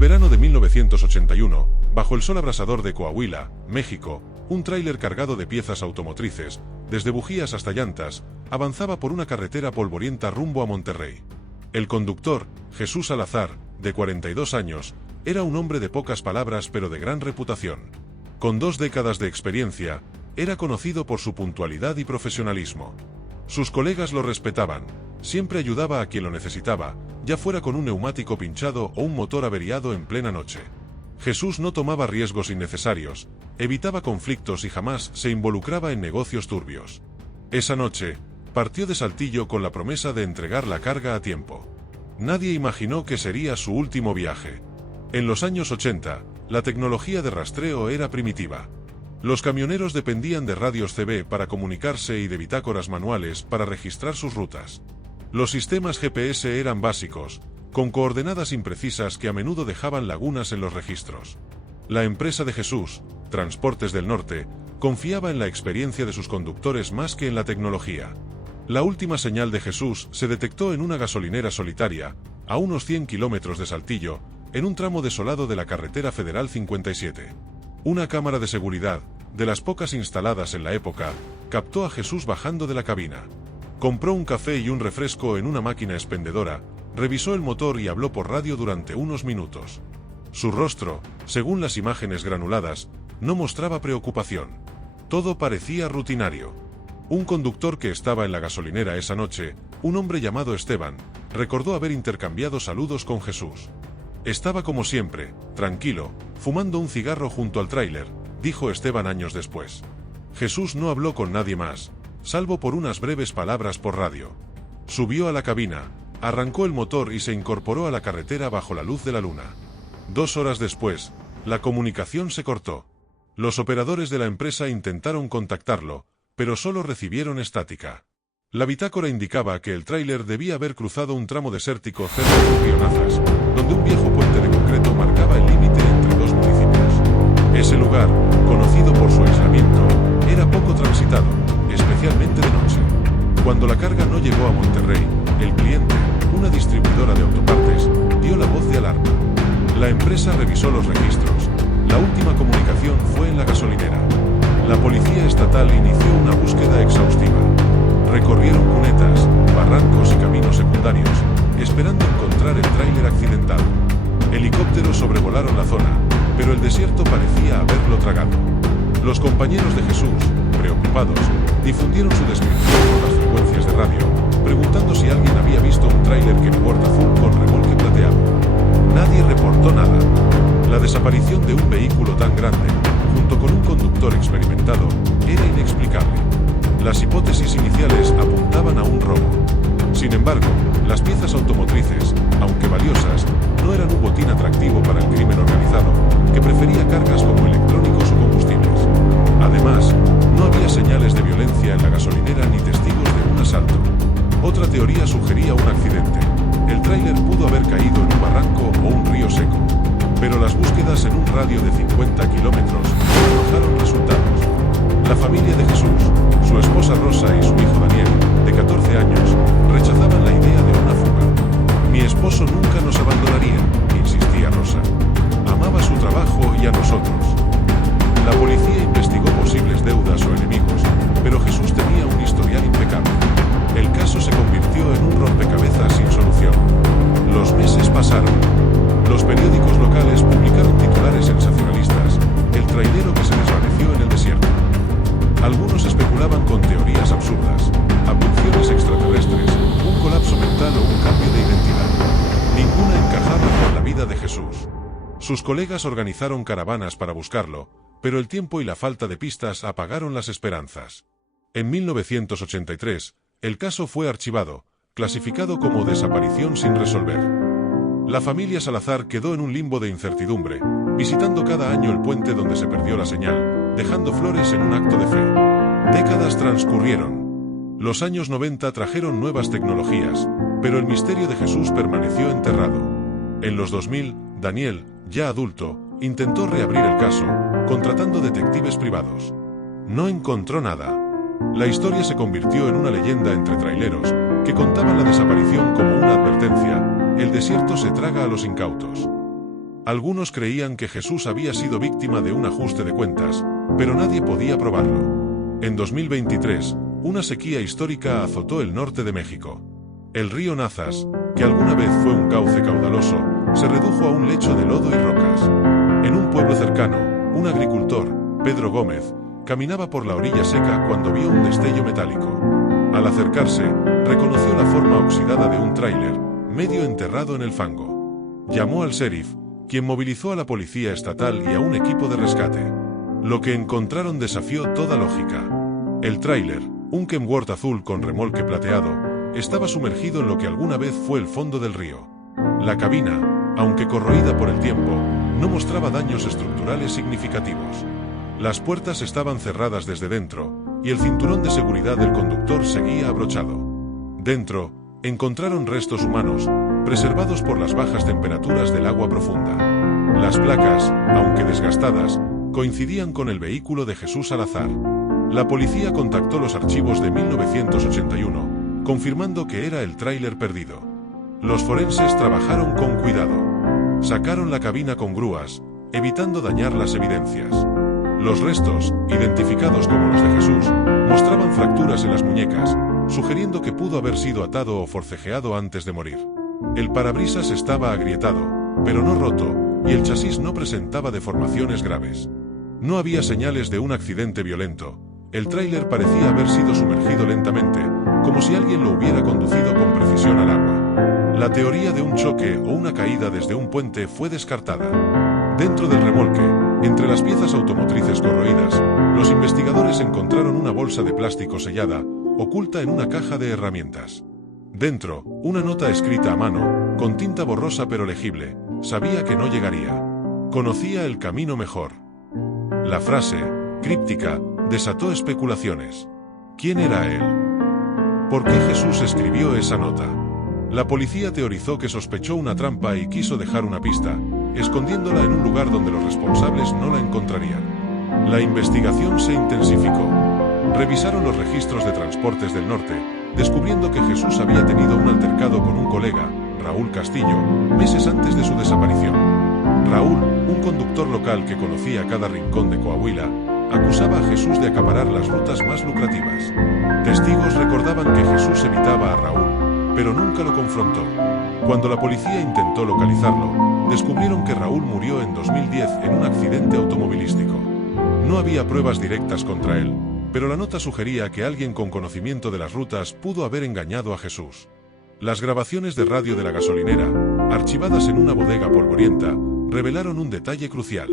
verano de 1981, bajo el sol abrasador de Coahuila, México, un tráiler cargado de piezas automotrices, desde bujías hasta llantas, avanzaba por una carretera polvorienta rumbo a Monterrey. El conductor, Jesús Salazar, de 42 años, era un hombre de pocas palabras pero de gran reputación. Con 2 décadas de experiencia, era conocido por su puntualidad y profesionalismo. Sus colegas lo respetaban, siempre ayudaba a quien lo necesitaba, ya fuera con un neumático pinchado o un motor averiado en plena noche. Jesús no tomaba riesgos innecesarios, evitaba conflictos y jamás se involucraba en negocios turbios. Esa noche, partió de Saltillo con la promesa de entregar la carga a tiempo. Nadie imaginó que sería su último viaje. En los años 80, la tecnología de rastreo era primitiva. Los camioneros dependían de radios CB para comunicarse y de bitácoras manuales para registrar sus rutas. Los sistemas GPS eran básicos, con coordenadas imprecisas que a menudo dejaban lagunas en los registros. La empresa de Jesús, Transportes del Norte, confiaba en la experiencia de sus conductores más que en la tecnología. La última señal de Jesús se detectó en una gasolinera solitaria, a unos 100 kilómetros de Saltillo, en un tramo desolado de la carretera federal 57. Una cámara de seguridad, de las pocas instaladas en la época, captó a Jesús bajando de la cabina. Compró un café y un refresco en una máquina expendedora, revisó el motor y habló por radio durante unos minutos. Su rostro, según las imágenes granuladas, no mostraba preocupación. Todo parecía rutinario. Un conductor que estaba en la gasolinera esa noche, un hombre llamado Esteban, recordó haber intercambiado saludos con Jesús. Estaba como siempre, tranquilo, fumando un cigarro junto al tráiler, dijo Esteban años después. Jesús no habló con nadie más, salvo por unas breves palabras por radio. Subió a la cabina, arrancó el motor y se incorporó a la carretera bajo la luz de la luna. 2 horas después, la comunicación se cortó. Los operadores de la empresa intentaron contactarlo, pero solo recibieron estática. La bitácora indicaba que el tráiler debía haber cruzado un tramo desértico cerca del río Nazas, donde un viejo puente de concreto marcaba el límite entre 2 municipios. Ese lugar, conocido por su aislamiento, era poco transitado, especialmente de noche. Cuando la carga no llegó a Monterrey, el cliente, una distribuidora de autopartes, dio la voz de alarma. La empresa revisó los registros. La última comunicación fue en la gasolinera. La policía estatal inició una búsqueda exhaustiva. Recorrieron cunetas, barrancos y caminos secundarios, esperando encontrar el tráiler accidentado. Helicópteros sobrevolaron la zona, pero el desierto parecía haberlo tragado. Los compañeros de Jesús, preocupados, difundieron su descripción por las frecuencias de radio, preguntando si alguien había visto un tráiler Kenworth azul con remolque plateado. Nadie reportó nada. La desaparición de un vehículo tan grande, junto con un conductor experimentado, era inexplicable. Las hipótesis iniciales apuntaban a un robo. Sin embargo, las piezas automotrices, aunque valiosas, no eran un botín atractivo para el crimen organizado, que prefería cargas como electrónicos o combustibles. Además, no había señales de violencia en la gasolinera ni testigos de un asalto. Otra teoría sugería un accidente. El tráiler pudo haber caído en un barranco o un río seco. Pero las búsquedas en un radio de 50 kilómetros arrojaron resultados. La familia de Jesús, su esposa Rosa y su hijo Daniel, de 14 años, rechazaban la idea de una fuga. Mi esposo nunca nos abandonaría, insistía Rosa. Amaba su trabajo y a nosotros. La policía investigó posibles deudas o enemigos, pero Jesús tenía un historial impecable. El caso se convirtió en un rompecabezas sin solución. Los meses pasaron. Los periódicos locales publicaron titulares sensacionalistas: el trailero que se desvaneció en el desierto. Algunos especulaban con teorías absurdas: abducciones extraterrestres, un colapso mental o un cambio de identidad. Ninguna encajaba con la vida de Jesús. Sus colegas organizaron caravanas para buscarlo, pero el tiempo y la falta de pistas apagaron las esperanzas. En 1983, el caso fue archivado, clasificado como desaparición sin resolver. La familia Salazar quedó en un limbo de incertidumbre, visitando cada año el puente donde se perdió la señal, dejando flores en un acto de fe. Décadas transcurrieron. Los años 90 trajeron nuevas tecnologías, pero el misterio de Jesús permaneció enterrado. En los 2000, Daniel, ya adulto, intentó reabrir el caso, contratando detectives privados. No encontró nada. La historia se convirtió en una leyenda entre traileros, que contaban la desaparición como una advertencia: el desierto se traga a los incautos. Algunos creían que Jesús había sido víctima de un ajuste de cuentas, pero nadie podía probarlo. En 2023, una sequía histórica azotó el norte de México. El río Nazas, que alguna vez fue un cauce caudaloso, se redujo a un lecho de lodo y rocas. En un pueblo cercano, un agricultor, Pedro Gómez, caminaba por la orilla seca cuando vio un destello metálico. Al acercarse, reconoció la forma oxidada de un tráiler, medio enterrado en el fango. Llamó al sheriff, quien movilizó a la policía estatal y a un equipo de rescate. Lo que encontraron desafió toda lógica. El tráiler, un Kenworth azul con remolque plateado, estaba sumergido en lo que alguna vez fue el fondo del río. La cabina, aunque corroída por el tiempo, no mostraba daños estructurales significativos. Las puertas estaban cerradas desde dentro, y el cinturón de seguridad del conductor seguía abrochado. Dentro, encontraron restos humanos, preservados por las bajas temperaturas del agua profunda. Las placas, aunque desgastadas, coincidían con el vehículo de Jesús Salazar. La policía contactó los archivos de 1981, confirmando que era el tráiler perdido. Los forenses trabajaron con cuidado. Sacaron la cabina con grúas, evitando dañar las evidencias. Los restos, identificados como los de Jesús, mostraban fracturas en las muñecas, sugiriendo que pudo haber sido atado o forcejeado antes de morir. El parabrisas estaba agrietado, pero no roto, y el chasis no presentaba deformaciones graves. No había señales de un accidente violento. El tráiler parecía haber sido sumergido lentamente, como si alguien lo hubiera conducido con precisión al agua. La teoría de un choque o una caída desde un puente fue descartada. Dentro del remolque, entre las piezas automotrices corroídas, los investigadores encontraron una bolsa de plástico sellada, oculta en una caja de herramientas. Dentro, una nota escrita a mano, con tinta borrosa pero legible: sabía que no llegaría. Conocía el camino mejor. La frase, críptica, desató especulaciones. ¿Quién era él? ¿Por qué Jesús escribió esa nota? La policía teorizó que sospechó una trampa y quiso dejar una pista, escondiéndola en un lugar donde los responsables no la encontrarían. La investigación se intensificó. Revisaron los registros de Transportes del Norte, descubriendo que Jesús había tenido un altercado con un colega, Raúl Castillo, meses antes de su desaparición. Raúl, un conductor local que conocía cada rincón de Coahuila, acusaba a Jesús de acaparar las rutas más lucrativas. Testigos recordaban que Jesús evitaba a Raúl, pero nunca lo confrontó. Cuando la policía intentó localizarlo, descubrieron que Raúl murió en 2010 en un accidente automovilístico. No había pruebas directas contra él, pero la nota sugería que alguien con conocimiento de las rutas pudo haber engañado a Jesús. Las grabaciones de radio de la gasolinera, archivadas en una bodega polvorienta, revelaron un detalle crucial.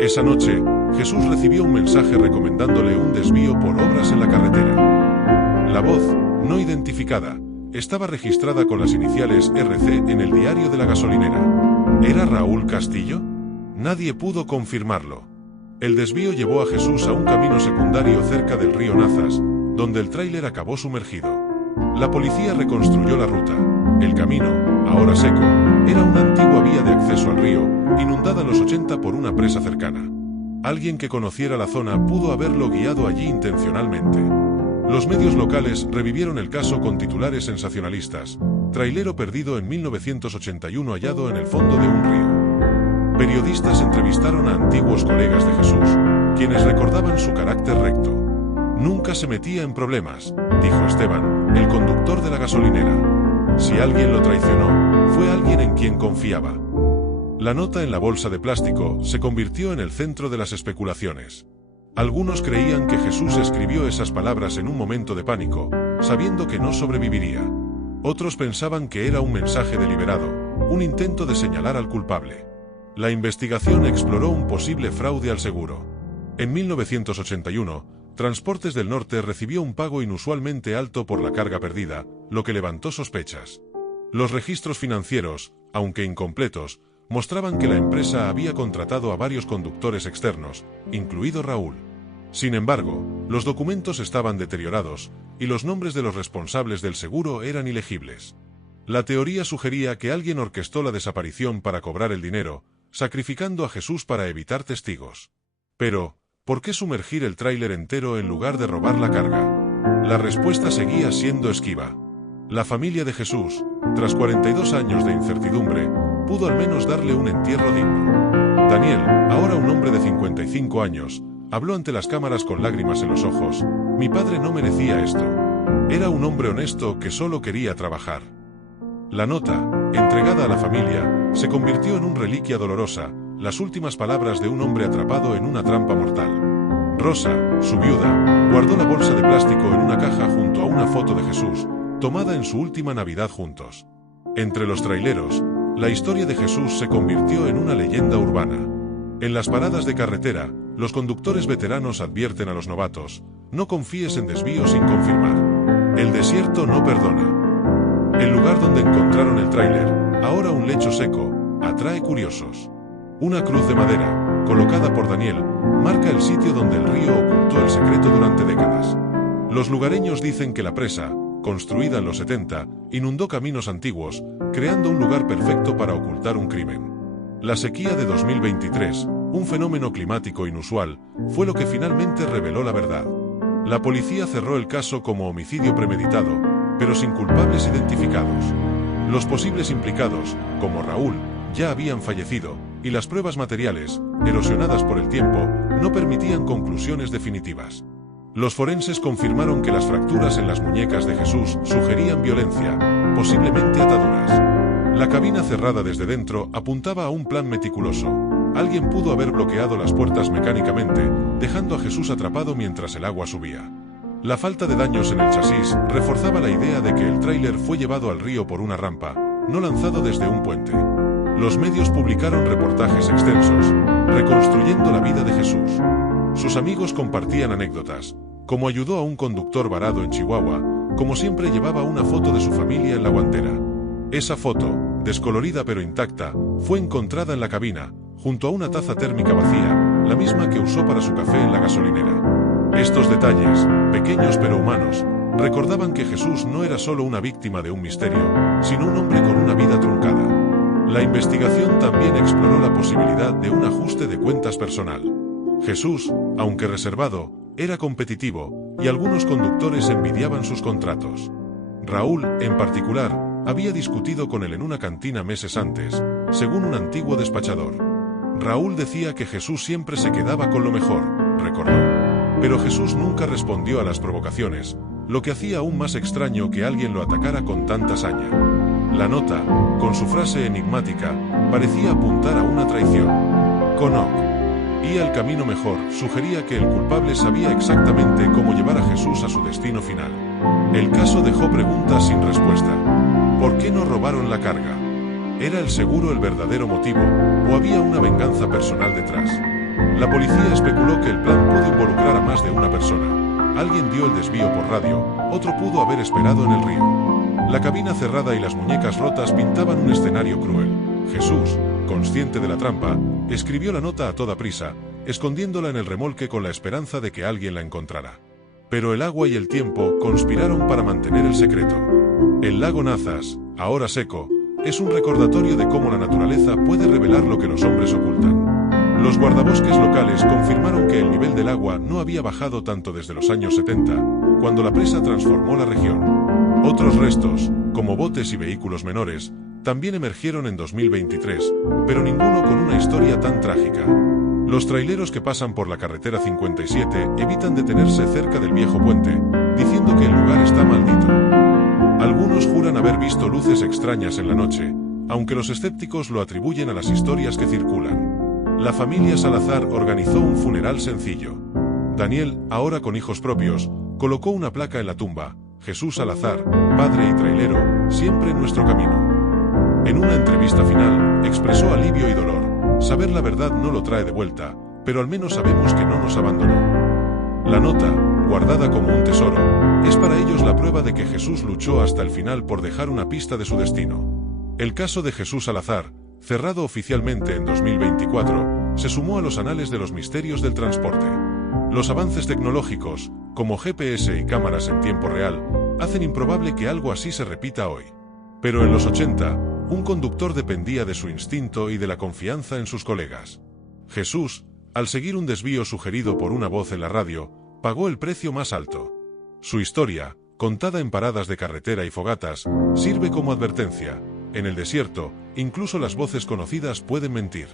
Esa noche, Jesús recibió un mensaje recomendándole un desvío por obras en la carretera. La voz, no identificada, estaba registrada con las iniciales RC en el diario de la gasolinera. ¿Era Raúl Castillo? Nadie pudo confirmarlo. El desvío llevó a Jesús a un camino secundario cerca del río Nazas, donde el tráiler acabó sumergido. La policía reconstruyó la ruta. El camino, ahora seco, era una antigua vía de acceso al río, inundada en los 80 por una presa cercana. Alguien que conociera la zona pudo haberlo guiado allí intencionalmente. Los medios locales revivieron el caso con titulares sensacionalistas: trailero perdido en 1981 hallado en el fondo de un río. Periodistas entrevistaron a antiguos colegas de Jesús, quienes recordaban su carácter recto. Nunca se metía en problemas, dijo Esteban, el conductor de la gasolinera. Si alguien lo traicionó, fue alguien en quien confiaba. La nota en la bolsa de plástico se convirtió en el centro de las especulaciones. Algunos creían que Jesús escribió esas palabras en un momento de pánico, sabiendo que no sobreviviría. Otros pensaban que era un mensaje deliberado, un intento de señalar al culpable. La investigación exploró un posible fraude al seguro. En 1981, Transportes del Norte recibió un pago inusualmente alto por la carga perdida, lo que levantó sospechas. Los registros financieros, aunque incompletos, mostraban que la empresa había contratado a varios conductores externos, incluido Raúl. Sin embargo, los documentos estaban deteriorados, y los nombres de los responsables del seguro eran ilegibles. La teoría sugería que alguien orquestó la desaparición para cobrar el dinero, sacrificando a Jesús para evitar testigos. Pero, ¿por qué sumergir el tráiler entero en lugar de robar la carga? La respuesta seguía siendo esquiva. La familia de Jesús, tras 42 años de incertidumbre, pudo al menos darle un entierro digno. Daniel, ahora un hombre de 55 años, habló ante las cámaras con lágrimas en los ojos. Mi padre no merecía esto. Era un hombre honesto que solo quería trabajar. La nota, entregada a la familia, se convirtió en una reliquia dolorosa, las últimas palabras de un hombre atrapado en una trampa mortal. Rosa, su viuda, guardó la bolsa de plástico en una caja junto a una foto de Jesús, tomada en su última Navidad juntos. Entre los traileros, la historia de Jesús se convirtió en una leyenda urbana. En las paradas de carretera, los conductores veteranos advierten a los novatos: no confíes en desvíos sin confirmar. El desierto no perdona. El lugar donde encontraron el tráiler, ahora un lecho seco, atrae curiosos. Una cruz de madera, colocada por Daniel, marca el sitio donde el río ocultó el secreto durante décadas. Los lugareños dicen que la presa, construida en los 70, inundó caminos antiguos, creando un lugar perfecto para ocultar un crimen. La sequía de 2023, un fenómeno climático inusual, fue lo que finalmente reveló la verdad. La policía cerró el caso como homicidio premeditado, pero sin culpables identificados. Los posibles implicados, como Raúl, ya habían fallecido, y las pruebas materiales, erosionadas por el tiempo, no permitían conclusiones definitivas. Los forenses confirmaron que las fracturas en las muñecas de Jesús sugerían violencia, posiblemente ataduras. La cabina cerrada desde dentro apuntaba a un plan meticuloso. Alguien pudo haber bloqueado las puertas mecánicamente, dejando a Jesús atrapado mientras el agua subía. La falta de daños en el chasis reforzaba la idea de que el tráiler fue llevado al río por una rampa, no lanzado desde un puente. Los medios publicaron reportajes extensos, reconstruyendo la vida de Jesús. Sus amigos compartían anécdotas, como ayudó a un conductor varado en Chihuahua, como siempre llevaba una foto de su familia en la guantera. Esa foto, descolorida pero intacta, fue encontrada en la cabina, junto a una taza térmica vacía, la misma que usó para su café en la gasolinera. Estos detalles, pequeños pero humanos, recordaban que Jesús no era solo una víctima de un misterio, sino un hombre con una vida truncada. La investigación también exploró la posibilidad de un ajuste de cuentas personal. Jesús, aunque reservado, era competitivo, y algunos conductores envidiaban sus contratos. Raúl, en particular, había discutido con él en una cantina meses antes, según un antiguo despachador. Raúl decía que Jesús siempre se quedaba con lo mejor, recordó. Pero Jesús nunca respondió a las provocaciones, lo que hacía aún más extraño que alguien lo atacara con tanta saña. La nota, con su frase enigmática, parecía apuntar a una traición. Conok y el camino mejor sugería que el culpable sabía exactamente cómo llevar a Jesús a su destino final. El caso dejó preguntas sin respuesta. ¿Por qué no robaron la carga? ¿Era el seguro el verdadero motivo, o había una venganza personal detrás? La policía especuló que el plan pudo involucrar a más de una persona. Alguien dio el desvío por radio, otro pudo haber esperado en el río. La cabina cerrada y las muñecas rotas pintaban un escenario cruel. Jesús, consciente de la trampa, escribió la nota a toda prisa, escondiéndola en el remolque con la esperanza de que alguien la encontrara. Pero el agua y el tiempo conspiraron para mantener el secreto. El lago Nazas, ahora seco, es un recordatorio de cómo la naturaleza puede revelar lo que los hombres ocultan. Los guardabosques locales confirmaron que el nivel del agua no había bajado tanto desde los años 70, cuando la presa transformó la región. Otros restos, como botes y vehículos menores, también emergieron en 2023, pero ninguno con una historia tan trágica. Los traileros que pasan por la carretera 57 evitan detenerse cerca del viejo puente, diciendo que el lugar está maldito. Algunos juran haber visto luces extrañas en la noche, aunque los escépticos lo atribuyen a las historias que circulan. La familia Salazar organizó un funeral sencillo. Daniel, ahora con hijos propios, colocó una placa en la tumba: Jesús Salazar, padre y trailero, siempre en nuestro camino. En una entrevista final, expresó alivio y dolor. Saber la verdad no lo trae de vuelta, pero al menos sabemos que no nos abandonó. La nota, guardada como un tesoro, es para ellos la prueba de que Jesús luchó hasta el final por dejar una pista de su destino. El caso de Jesús Salazar, cerrado oficialmente en 2024, se sumó a los anales de los misterios del transporte. Los avances tecnológicos, como GPS y cámaras en tiempo real, hacen improbable que algo así se repita hoy. Pero en los 80, un conductor dependía de su instinto y de la confianza en sus colegas. Jesús, al seguir un desvío sugerido por una voz en la radio, pagó el precio más alto. Su historia, contada en paradas de carretera y fogatas, sirve como advertencia: en el desierto, incluso las voces conocidas pueden mentir.